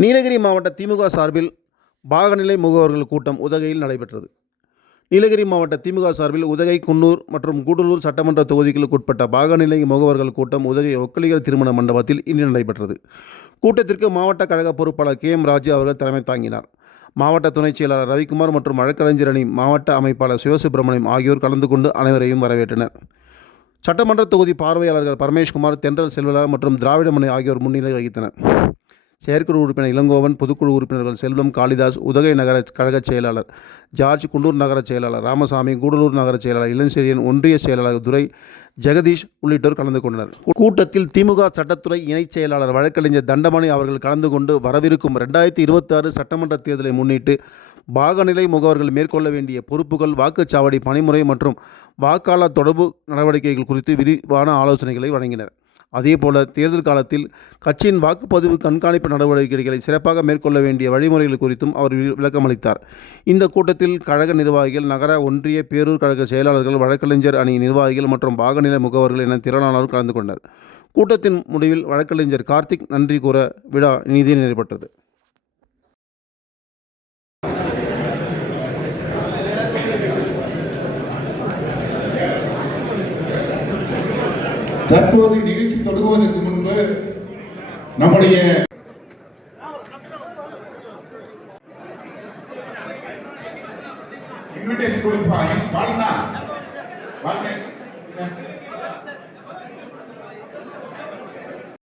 நீலகிரி மாவட்ட திமுக சார்பில் பாகநிலை முகவர்கள் கூட்டம் உதகையில் நடைபெற்றது. நீலகிரி மாவட்ட திமுக சார்பில் உதகை குன்னூர் மற்றும் கூடலூர் சட்டமன்ற தொகுதிகளுக்கு உட்பட்ட பாகநிலை முகவர்கள் கூட்டம் உதகை ஒக்கலிகர் திருமண மண்டபத்தில் இன்று நடைபெற்றது. கூட்டத்திற்கு மாவட்ட கழக பொறுப்பாளர் கே எம் ராஜு அவர்கள் தலைமை தாங்கினார். மாவட்ட துணைச் செயலாளர் ரவிக்குமார் மற்றும் வழக்கறிஞர் அணி மாவட்ட அமைப்பாளர் சிவசுப்பிரமணியம் ஆகியோர் கலந்து கொண்டு அனைவரையும் வரவேற்றனர். சட்டமன்ற தொகுதி பார்வையாளர்கள் பரமேஷ்குமார் தென்றல் செல்வலார் மற்றும் திராவிடமணி ஆகியோர் முன்னிலை வகித்தனர். செயற்குழு உறுப்பினர் இளங்கோவன் பொதுக்குழு உறுப்பினர்கள் செல்வம் காளிதாஸ் உதகை நகர கழகச் செயலாளர் ஜார்ஜ் குண்டூர் நகர செயலாளர் ராமசாமி கூடலூர் நகர செயலாளர் இளஞ்செழியன் ஒன்றிய செயலாளர் துரை ஜெகதீஷ் உள்ளிட்டோர் கலந்து கொண்டனர். கூட்டத்தில் திமுக சட்டத்துறை இணைச் செயலாளர் வழக்கறிஞர் தண்டமணி அவர்கள் கலந்து கொண்டு வரவிருக்கும் ரெண்டாயிரத்தி இருபத்தாறு சட்டமன்ற தேர்தலை முன்னிட்டு பாகநிலை முகவர்கள் மேற்கொள்ள வேண்டிய பொறுப்புகள் வாக்குச்சாவடி பணிமுறை மற்றும் வாக்காளர் தொடர்பு நடவடிக்கைகள் குறித்து விரிவான ஆலோசனைகளை வழங்கினர். அதேபோல தேர்தல் காலத்தில் கட்சியின் வாக்குப்பதிவு கண்காணிப்பு நடவடிக்கைகளை சிறப்பாக மேற்கொள்ள வேண்டிய வழிமுறைகள் குறித்தும் அவர் வி- விளக்கமளித்தார். இந்த கூட்டத்தில் கழக நிர்வாகிகள் நகர ஒன்றிய பேரூர் கழக செயலாளர்கள் வழக்கறிஞர் அணி நிர்வாகிகள் மற்றும் பாகநிலை முகவர்கள் என திரளானோர் கலந்து கொண்டனர். கூட்டத்தின் முடிவில் வழக்கறிஞர் கார்த்திக் நன்றி கூற விழா நிதி நிறைவேற்றது. தற்போது நிகழ்ச்சி தொடங்குவதற்கு முன்பு நம்முடைய இன்விடேஷன் கொடுப்பாங்க பாருங்க வாழ்க்கை